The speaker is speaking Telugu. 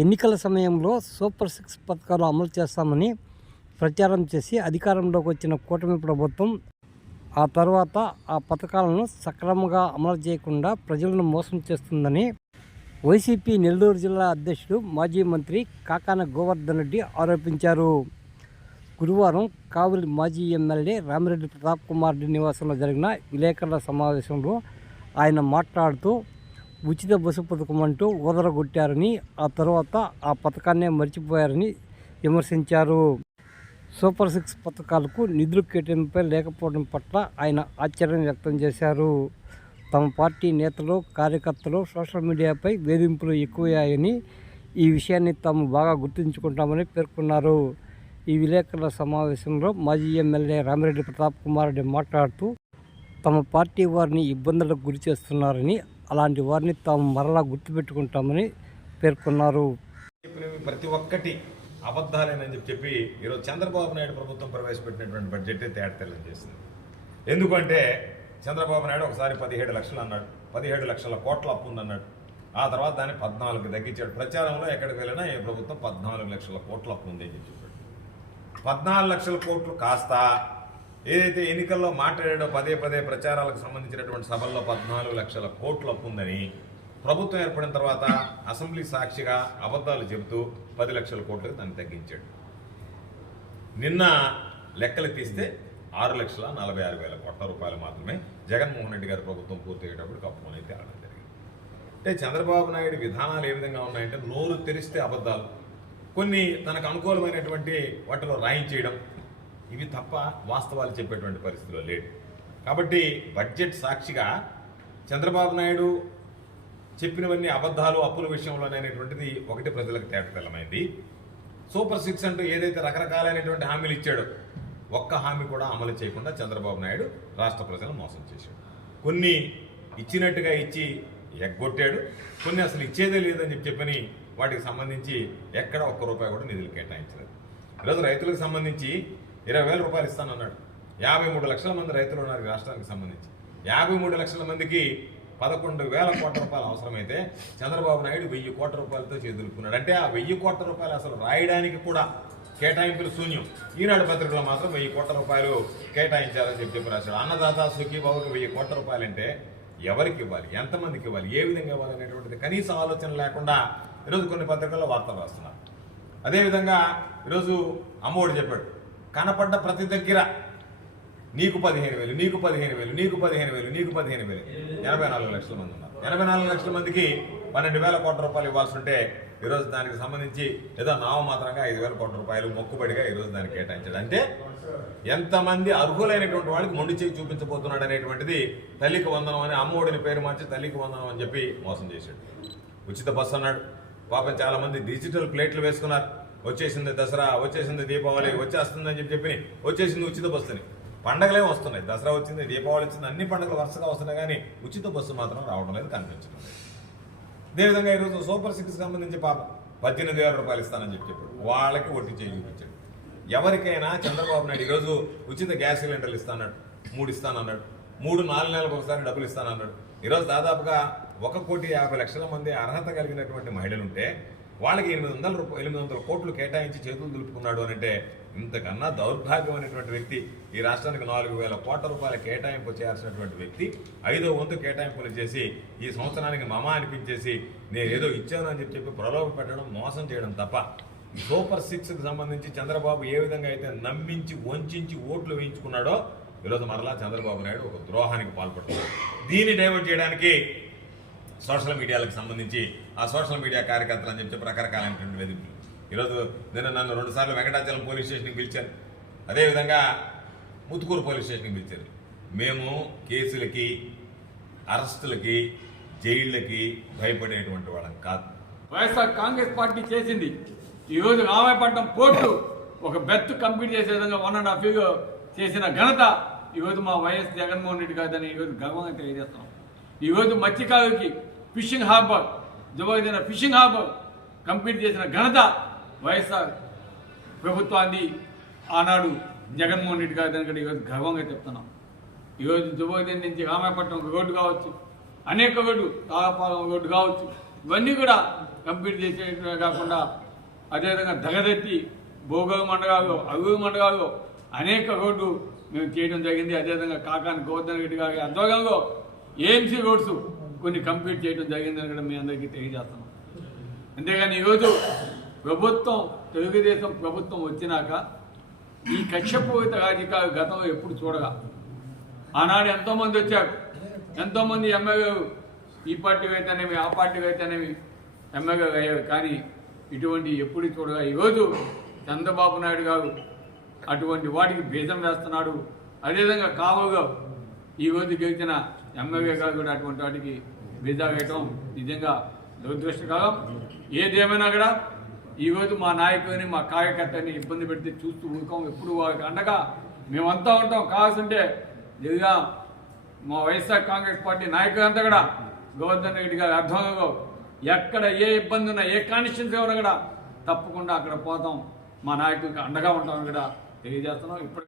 ఎన్నికల సమయంలో సూపర్ సిక్స్ పథకాలు అమలు చేస్తామని ప్రచారం చేసి అధికారంలోకి వచ్చిన కూటమి ప్రభుత్వం ఆ తర్వాత ఆ పథకాలను సక్రమంగా అమలు చేయకుండా ప్రజలను మోసం చేస్తుందని వైసీపీ నెల్లూరు జిల్లా అధ్యక్షుడు మాజీ మంత్రి కాకాన గోవర్ధన్ రెడ్డి ఆరోపించారు. గురువారం కావలి మాజీ ఎమ్మెల్యే రామిరెడ్డి ప్రతాప్ కుమార్ రెడ్డి నివాసంలో జరిగిన విలేకరుల సమావేశంలో ఆయన మాట్లాడుతూ ఉచిత బస్సు పథకం అంటూ ఊదరగొట్టారని ఆ తర్వాత ఆ పథకాన్నే మర్చిపోయారని విమర్శించారు. సూపర్ సిక్స్ పథకాలకు నిధులు కేటాయింపై లేకపోవడం పట్ల ఆయన ఆశ్చర్యం వ్యక్తం చేశారు. తమ పార్టీ నేతలు కార్యకర్తలు సోషల్ మీడియాపై వేధింపులు ఎక్కువయ్యాయని ఈ విషయాన్ని తాము బాగా గుర్తుంచుకుంటామని పేర్కొన్నారు. ఈ విలేకరుల సమావేశంలో మాజీ ఎమ్మెల్యే రామిరెడ్డి ప్రతాప్ కుమార్ రెడ్డి మాట్లాడుతూ తమ పార్టీ వారిని ఇబ్బందులకు గురి చేస్తున్నారని అలాంటి వారిని తాము మరలా గుర్తుపెట్టుకుంటామని పేర్కొన్నారు. ప్రతి ఒక్కటి అబద్ధాలేనని చెప్పి చెప్పి ఈరోజు చంద్రబాబు నాయుడు ప్రభుత్వం ప్రవేశపెట్టినటువంటి బడ్జెట్ తేటతెల్లం చేసింది. ఎందుకంటే చంద్రబాబు నాయుడు ఒకసారి పదిహేడు లక్షలు అన్నాడు. పదిహేడు లక్షల కోట్ల అప్పు ఉందన్నాడు. ఆ తర్వాత దాన్ని పద్నాలుగు తగ్గించాడు. ప్రచారంలో ఎక్కడికి వెళ్ళినా ఈ ప్రభుత్వం పద్నాలుగు లక్షల కోట్ల అప్పు ఉంది అని చెప్పాడు. పద్నాలుగు లక్షల కోట్లు కాస్త ఏదైతే ఎన్నికల్లో మాట్లాడాడో పదే పదే ప్రచారాలకు సంబంధించినటువంటి సభల్లో పద్నాలుగు లక్షల కోట్లు అప్పు ఉందని ప్రభుత్వం ఏర్పడిన తర్వాత అసెంబ్లీ సాక్షిగా అబద్ధాలు చెబుతూ పది లక్షల కోట్లకు దాన్ని తగ్గించాడు. నిన్న లెక్కలు తీస్తే ఆరు లక్షల నలభై ఆరు వేల కోట్ల రూపాయలు మాత్రమే జగన్మోహన్ రెడ్డి గారి ప్రభుత్వం పూర్తి అయ్యేటప్పుడు కప్పు జరిగింది. అంటే చంద్రబాబు నాయుడు విధానాలు ఏ విధంగా ఉన్నాయంటే నోరు తెరిస్తే అబద్ధాలు. కొన్ని తనకు అనుకూలమైనటువంటి వాటిలో రాయించేయడం ఇవి తప్ప వాస్తవాలు చెప్పేటువంటి పరిస్థితిలో లేడు కాబట్టి బడ్జెట్ సాక్షిగా చంద్రబాబు నాయుడు చెప్పినవన్నీ అబద్ధాలు అప్పుల విషయంలోనేటువంటిది ఒకటి ప్రజలకు తేటతెల్లమైంది. సూపర్ సిక్స్ అంటూ ఏదైతే రకరకాలైనటువంటి హామీలు ఇచ్చాడో ఒక్క హామీ కూడా అమలు చేయకుండా చంద్రబాబు నాయుడు రాష్ట్ర ప్రజలను మోసం చేశాడు. కొన్ని ఇచ్చినట్టుగా ఇచ్చి ఎగ్గొట్టాడు కొన్ని అసలు ఇచ్చేదే లేదని చెప్పి చెప్పని వాటికి సంబంధించి ఎక్కడ ఒక్క రూపాయి కూడా నిధులు కేటాయించలేదు. ఈరోజు రైతులకు సంబంధించి ఇరవై వేల రూపాయలు ఇస్తానన్నాడు. యాభై మూడు లక్షల మంది రైతులు ఉన్నారు రాష్ట్రానికి సంబంధించి. యాభై మూడు లక్షల మందికి పదకొండు వేల కోట్ల రూపాయలు అవసరమైతే చంద్రబాబు నాయుడు వెయ్యి కోట్ల రూపాయలతో చేదులుకున్నాడు. అంటే ఆ వెయ్యి కోట్ల రూపాయలు అసలు రాయడానికి కూడా కేటాయింపులు శూన్యం. ఈనాడు పత్రికలో మాత్రం వెయ్యి కోట్ల రూపాయలు కేటాయించాలని చెప్పి చెప్పి రాశాడు. అన్నదాత సుఖీబాబుకి వెయ్యి కోట్ల రూపాయలంటే ఎవరికి ఇవ్వాలి? ఎంతమందికి ఇవ్వాలి? ఏ విధంగా ఇవ్వాలి అనేటువంటిది కనీస ఆలోచన లేకుండా ఈరోజు కొన్ని పత్రికల్లో వార్తలు రాస్తున్నారు. అదేవిధంగా ఈరోజు అమ్మఒడి చెప్పాడు. కనపడ్డ ప్రతి దగ్గర నీకు పదిహేను వేలు నీకు పదిహేను వేలు నీకు పదిహేను వేలు నీకు పదిహేను వేలు. ఎనభై నాలుగు లక్షల మంది ఉన్నారు. ఎనభై నాలుగు లక్షల మందికి పన్నెండు వేల కోట్ల రూపాయలు ఇవ్వాల్సి ఉంటే ఈరోజు దానికి సంబంధించి ఏదో నామమాత్రంగా ఐదు వేల కోట్ల రూపాయలు మొక్కుబడిగా ఈరోజు దానికి కేటాయించాడు. అంటే ఎంతమంది అర్హులైనటువంటి వాళ్ళకి మొండి చేయి చూపించబోతున్నాడు అనేటువంటిది తల్లికి వందనం అని అమ్మఒడిని పేరు మార్చి తల్లికి వందనం అని చెప్పి మోసం చేశాడు. ఉచిత బస్సు అన్నాడు. పాపం చాలా మంది డిజిటల్ ప్లేట్లు వేసుకున్నారు. వచ్చేసింది దసరా వచ్చేసింది దీపావళి వచ్చేస్తుందని చెప్పి చెప్పి వచ్చేసింది ఉచిత బస్సుని. పండగలే వస్తున్నాయి. దసరా వచ్చింది దీపావళి వచ్చింది అన్ని పండుగలు వరుసగా వస్తున్నాయి కానీ ఉచిత బస్సు మాత్రం రావడం లేదు కనిపించడం లేదు అదేవిధంగా ఈరోజు సూపర్ సిక్స్ సంబంధించి పాప పద్దెనిమిది వేల రూపాయలు ఇస్తానని చెప్పి చెప్పాడు. వాళ్ళకి ఒట్టి చేయి చూపించాడు. ఎవరికైనా చంద్రబాబు నాయుడు ఈరోజు ఉచిత గ్యాస్ సిలిండర్లు ఇస్తానన్నాడు. మూడు ఇస్తానన్నాడు. మూడు నాలుగు నెలలకు ఒకసారి డబ్బులు ఇస్తానన్నాడు. ఈరోజు దాదాపుగా ఒక కోటి యాభై లక్షల మంది అర్హత కలిగినటువంటి మహిళలు ఉంటే వాళ్ళకి ఎనిమిది వందల రూపాయలు ఎనిమిది వందల కోట్లు కేటాయించి చేతులు దులుపుకున్నాడు అని అంటే ఇంతకన్నా దౌర్భాగ్యమైనటువంటి వ్యక్తి ఈ రాష్ట్రానికి నాలుగు వేల కోట్ల రూపాయల కేటాయింపు చేయాల్సినటువంటి వ్యక్తి ఐదో వంతు కేటాయింపులు చేసి ఈ సంవత్సరానికి మమ అనిపించేసి నేను ఏదో ఇచ్చాను అని చెప్పి చెప్పి ప్రలోభ పెట్టడం మోసం చేయడం తప్ప సూపర్ సిక్స్కి సంబంధించి చంద్రబాబు ఏ విధంగా అయితే నమ్మించి వంచి ఓట్లు వేయించుకున్నాడో ఈరోజు మరలా చంద్రబాబు నాయుడు ఒక ద్రోహానికి పాల్పడుతున్నాడు. దీన్ని డైవర్ట్ చేయడానికి సోషల్ మీడియాలకు సంబంధించి ఆ సోషల్ మీడియా కార్యకర్తలు అని చెప్పి రకరకాలైనటువంటి వేదికలు ఈరోజు నిన్న నన్ను రెండుసార్లు వెంకటాచలం పోలీస్ స్టేషన్కి పిలిచారు. అదేవిధంగా ముత్తుకూరు పోలీస్ స్టేషన్కి పిలిచారు. మేము కేసులకి అరెస్టులకి జైళ్ళకి భయపడేటువంటి వాళ్ళం కాదు. వైఎస్ఆర్ కాంగ్రెస్ పార్టీ చేసింది. ఈరోజు రామాయపట్నం పోర్టు ఒక బెత్ కంప్లీట్ చేసే విధంగా వన్ అండ్ హాఫ్ ఇయర్ చేసిన ఘనత ఈరోజు మా వైఎస్ జగన్మోహన్ రెడ్డి గారిని ఈరోజు గర్వంగా తెలియజేస్తున్నాం. ఈరోజు మత్స్యకారులకి ఫిషింగ్ హార్బర్ జబర్దైన ఫిషింగ్ హార్బర్ కంప్లీట్ చేసిన ఘనత వైఎస్ఆర్ ప్రభుత్వాన్ని ఆనాడు జగన్మోహన్ రెడ్డి గారి దగ్గర ఈరోజు గర్వంగా చెప్తున్నాం. ఈరోజు దుబోదయం నుంచి రామాయపట్నం ఒక రోడ్డు కావచ్చు అనేక రోడ్డు తాళపాలెం రోడ్డు కావచ్చు ఇవన్నీ కూడా కంప్లీట్ చేసే కాకుండా అదేవిధంగా దగదెత్తి భోగోగ మండగాలో అగుగు మండగాలో అనేక రోడ్డు మేము చేయడం జరిగింది. అదేవిధంగా కాకాని గోవర్ధన్ రెడ్డి గారి ఆధ్వర్యంలో ఏఎంసీ రోడ్స్ కొన్ని కంప్లీట్ చేయడం జరిగిందని కూడా మీ అందరికీ తెలియజేస్తున్నాం. అంతేగాని ఈరోజు ప్రభుత్వం తెలుగుదేశం ప్రభుత్వం వచ్చినాక ఈ కక్షపూరిత రాజకీయాలు గతంలో ఎప్పుడు చూడగా ఆనాడు ఎంతోమంది వచ్చారు. ఎంతోమంది ఎమ్మెల్యేలు ఈ పార్టీ అయితేనేమి ఆ పార్టీ అయితేనేమి ఎమ్మెల్యేలు అయ్యారు. కానీ ఇటువంటి ఎప్పుడు చూడగా ఈరోజు చంద్రబాబు నాయుడు గారు అటువంటి వాటికి భేదం వేస్తున్నాడు. అదేవిధంగా కావుగా ఈరోజు గెలిచిన ఎమ్మెల్యే గారు కూడా అటువంటి వాటికి బీజా వేయటం నిజంగా దురదృష్టకరం. ఏదేమైనా కూడా ఈరోజు మా నాయకుని మా కార్యకర్తని ఇబ్బంది పెడితే చూస్తూ ఊరుకోం. ఎప్పుడు వారికి అండగా మేమంతా ఉంటాం. కావాల్సింటే నిజంగా మా వైఎస్ఆర్ కాంగ్రెస్ పార్టీ నాయకులంతా కూడా గోవర్ధన్ రెడ్డి గారి అర్థంలో ఎక్కడ ఏ ఇబ్బంది ఉన్నా ఏ కాన్స్టిట్యూన్సీ ఎవరు కూడా తప్పకుండా అక్కడ పోతాం. మా నాయకుడికి అండగా ఉంటాం కూడా తెలియజేస్తున్నాం. ఇప్పుడు